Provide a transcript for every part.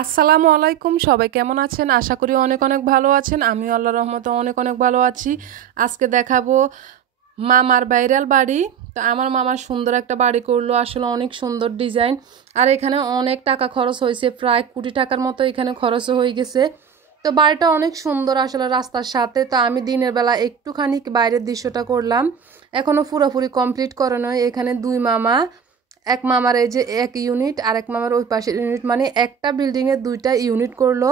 আসসালামু আলাইকুম, সবাই কেমন আছেন? আশা করি অনেক অনেক ভালো আছেন। আমি আল্লাহর রহমতে অনেক অনেক ভালো আছি। আজকে দেখাবো মামার ভাইরাল বাড়ি। তো আমার মামা সুন্দর একটা বাড়ি করলো, আসলে অনেক সুন্দর ডিজাইন। আর এখানে অনেক টাকা খরচ হয়েছে, প্রায় কোটি টাকার মতো এখানে খরচ হয়ে গেছে। তো বাড়িটা অনেক সুন্দর আসলে রাস্তার সাথে। তো আমি দিনের বেলা একটুখানি বাইরের দৃশ্যটা করলাম, এখনো পুরোপুরি কমপ্লিট করে নয়। এখানে দুই মামা, এক মামার এই যে এক ইউনিট আর এক মামার ওই পাশের ইউনিট, মানে একটা বিল্ডিং এর দুইটা ইউনিট করলো।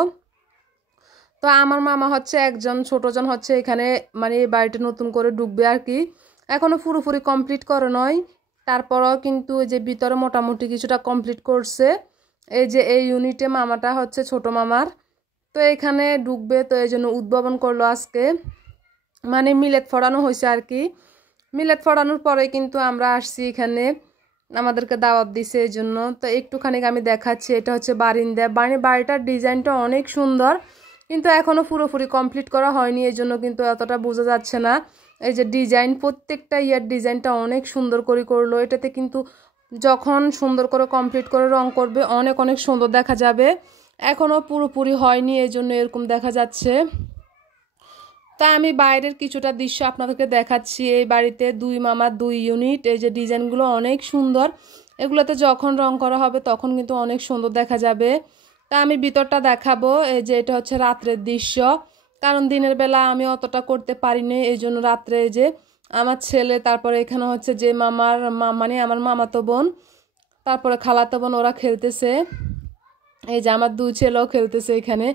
তো আমার মামা হচ্ছে একজন, ছোটজন হচ্ছে এখানে, মানে এই বাড়িটা নতুন করে ঢুকবে আর কি, এখনো পুরোপুরি কমপ্লিট করে নয়। তারপরও কিন্তু এই যে ভিতরে মোটামুটি কিছুটা কমপ্লিট করছে। এই যে এই ইউনিটে মামাটা হচ্ছে ছোট মামার, তো এখানে ঢুকবে। তো এই জন্য উদ্ভাবন করলো আজকে, মানে মিলেট ফোড়ানো হয়েছে আর কি। মিলেট ফোড়ানোর পরে কিন্তু আমরা আসছি এখানে, আমাদেরকে দাওয়াত দিছে এই জন্য। তো একটুখানি আমি দেখাচ্ছি, এটা হচ্ছে বারিন্দা। বাড়িটার ডিজাইনটা অনেক সুন্দর, কিন্তু এখনো পুরোপুরি কমপ্লিট করা হয়নি, এই জন্য কিন্তু এতটা বোঝা যাচ্ছে না। এই যে ডিজাইন, প্রত্যেকটা ইয়ার ডিজাইনটা অনেক সুন্দর করে করলো। এটাতে কিন্তু যখন সুন্দর করে কমপ্লিট করে রং করবে অনেক অনেক সুন্দর দেখা যাবে। এখনো পুরোপুরি হয়নি, এই জন্য এরকম দেখা যাচ্ছে। তা আমি বাইরের কিছুটা দৃশ্য আপনাদেরকে দেখাচ্ছি। এই বাড়িতে দুই মামার দুই ইউনিট, এই যে ডিজাইনগুলো অনেক সুন্দর। এগুলোতে যখন রং করা হবে তখন কিন্তু অনেক সুন্দর দেখা যাবে। তা আমি ভিতরটা দেখাবো। এই যে এটা হচ্ছে রাত্রের দৃশ্য, কারণ দিনের বেলা আমি অতটা করতে পারিনি, এই জন্য রাত্রে এই যে আমার ছেলে, তারপরে এখানে হচ্ছে যে মামার মানে আমার মামাতো বোন, তারপরে খালাতো বোন, ওরা খেলতেছে। এই যে আমার দুই ছেলেও খেলতেছে এখানে।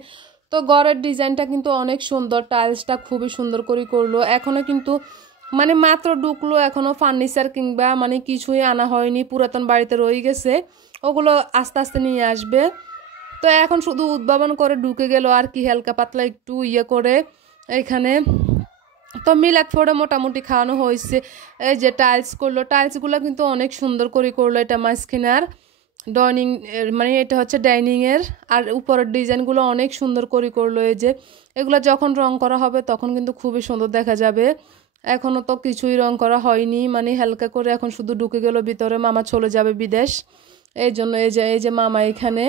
তো ঘরের ডিজাইনটা কিন্তু অনেক সুন্দর, টাইলসটা খুবই সুন্দর করে করলো। এখনো কিন্তু মানে মাত্র ঢুকলো, এখনো ফার্নিচার কিংবা মানে কিছুই আনা হয়নি, পুরাতন বাড়িতে রয়ে গেছে, ওগুলো আস্তে আস্তে নিয়ে আসবে। তো এখন শুধু উদ্ভাবন করে ঢুকে গেল আর কি, হালকা পাতলা একটু ইয়ে করে এখানে। তো মিলাদ ফোড়ে মোটামুটি খাওয়ানো হয়েছে। এই যে টাইলস করলো, টাইলসগুলো কিন্তু অনেক সুন্দর করে করলো। এটা মাঝখানার ডাইনিং, মানে এটা হচ্ছে ডাইনিং এর, আর উপরের ডিজাইনগুলো অনেক সুন্দর করে করলো। এই যে এগুলো যখন রং করা হবে তখন কিন্তু খুবই সুন্দর দেখা যাবে। এখনো তো কিছুই রং করা হয়নি, মানে হালকা করে এখন শুধু ঢুকে গেল ভিতরে, মামা চলে যাবে বিদেশ। এই জন্য এই যে মামা এখানে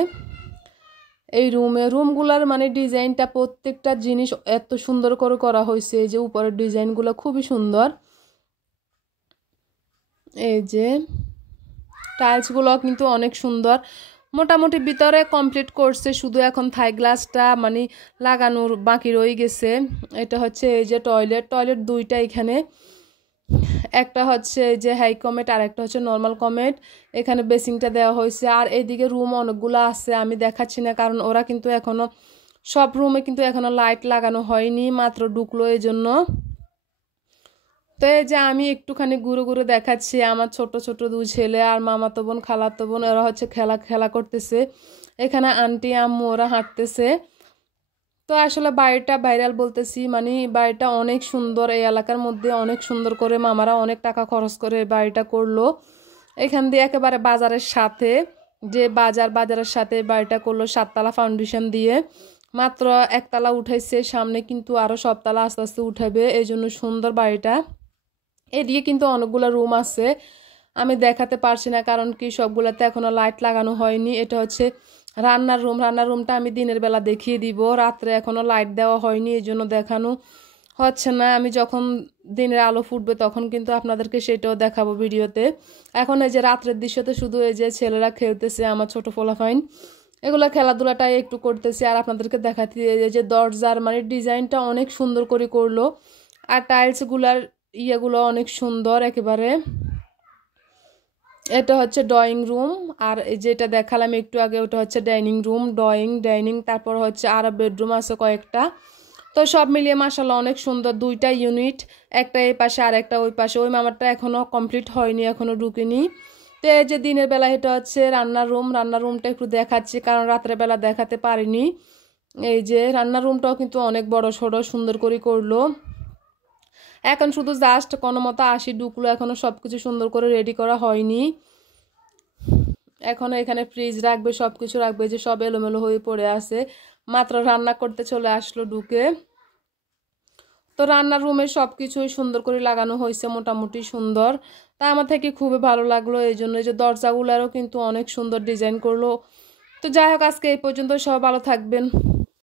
এই রুমগুলার মানে ডিজাইনটা, প্রত্যেকটা জিনিস এত সুন্দর করে করা হয়েছে। এই যে উপরের ডিজাইনগুলো খুবই সুন্দর। এই যে টাইলসগুলো কিন্তু অনেক সুন্দর। মোটামুটি ভিতরে কমপ্লিট করছে, শুধু এখন থাই গ্লাসটা মানে লাগানোর বাকি রয়ে গেছে। এটা হচ্ছে এই যে টয়লেট দুইটা এখানে, একটা হচ্ছে যে হাই কমেট আর একটা হচ্ছে নর্মাল কমেট। এখানে বেসিংটা দেওয়া হয়েছে। আর এইদিকে রুম অনেকগুলো আছে, আমি দেখাচ্ছি না কারণ ওরা কিন্তু এখনো সব রুমে কিন্তু এখনো লাইট লাগানো হয়নি, মাত্র ঢুকলো এই জন্য। তো এই যে আমি একটুখানি ঘুরে ঘুরে দেখাচ্ছি। আমার ছোট ছোট দুই ছেলে আর মামাতো বোন খালাতো বোন, ওরা হচ্ছে খেলা করতেছে। এখানে আন্টি আম্মু ওরা হাঁটতেছে। তো আসলে বাড়িটা ভাইরাল বলতেছি, মানে বাড়িটা অনেক সুন্দর। এই এলাকার মধ্যে অনেক সুন্দর করে মামারা অনেক টাকা খরচ করে বাড়িটা করলো। এখান দিয়ে একেবারে বাজারের সাথে, যে বাজারের সাথে বাড়িটা করলো, 7 তলা ফাউন্ডেশন দিয়ে। মাত্র একতলা উঠাইছে, সামনে কিন্তু আরো সবতলা আস্তে আস্তে উঠাবে, এই জন্য সুন্দর বাড়িটা। এদিকে কিন্তু অনেকগুলো রুম আছে, আমি দেখাতে পারছি না কারণ কি সবগুলোতে এখনো লাইট লাগানো হয়নি। এটা হচ্ছে রান্নার রুমটা আমি দিনের বেলা দেখিয়ে দিব, রাত্রে এখনো লাইট দেওয়া হয়নি, এই জন্য দেখানো হচ্ছে না। আমি যখন দিনের আলো ফুটবে তখন কিন্তু আপনাদেরকে সেটাও দেখাবো ভিডিওতে। এখন এই যে রাত্রের দৃশ্যতে শুধু এই যে ছেলেরা খেলতেছে, আমার ছোট পোলাপাইন, এগুলো খেলাধুলাটাই একটু করতেছি। আর আপনাদেরকে দেখাতে এই যে দরজার মানে ডিজাইনটা অনেক সুন্দর করে করলো। আর টাইলসগুলার ইয়েগুলো অনেক সুন্দর একেবারে। এটা হচ্ছে ড্রয়িং রুম, আর যেটা দেখালাম একটু আগে ওটা হচ্ছে ডাইনিং রুম। ডাইনিং, তারপর হচ্ছে আরো বেডরুম আছে কয়েকটা। তো সব মিলিয়ে মাশাআল্লাহ অনেক সুন্দর। দুইটা ইউনিট, একটা এই পাশে আর একটা ওই পাশে। ওই মামারটা এখনো কমপ্লিট হয়নি, এখনো ঢুকেনি। তো এই যে দিনের বেলা এটা হচ্ছে রান্নার রুমটা একটু দেখাচ্ছি কারণ রাত্রের বেলা দেখাতে পারিনি। এই যে রান্নার রুমটাও কিন্তু অনেক বড় সড়ো সুন্দর করে করলো। এখন শুধু জাস্ট কোনো মতো আসি ঢুকলো, এখনো সবকিছু সুন্দর করে রেডি করা হয়নি। এখনো এখানে ফ্রিজ রাখবে, সবকিছু রাখবে, যে সব এলোমেলো হয়ে পড়ে আছে। মাত্র রান্না করতে চলে আসলো ঢুকে। তো রান্নার রুমে সবকিছুই সুন্দর করে লাগানো হয়েছে, মোটামুটি সুন্দর। তা আমার থেকে খুবই ভালো লাগলো। এই জন্য এই যে দরজাগুলারও কিন্তু অনেক সুন্দর ডিজাইন করলো। তো যাই হোক, আজকে এই পর্যন্ত, সবাই ভালো থাকবেন।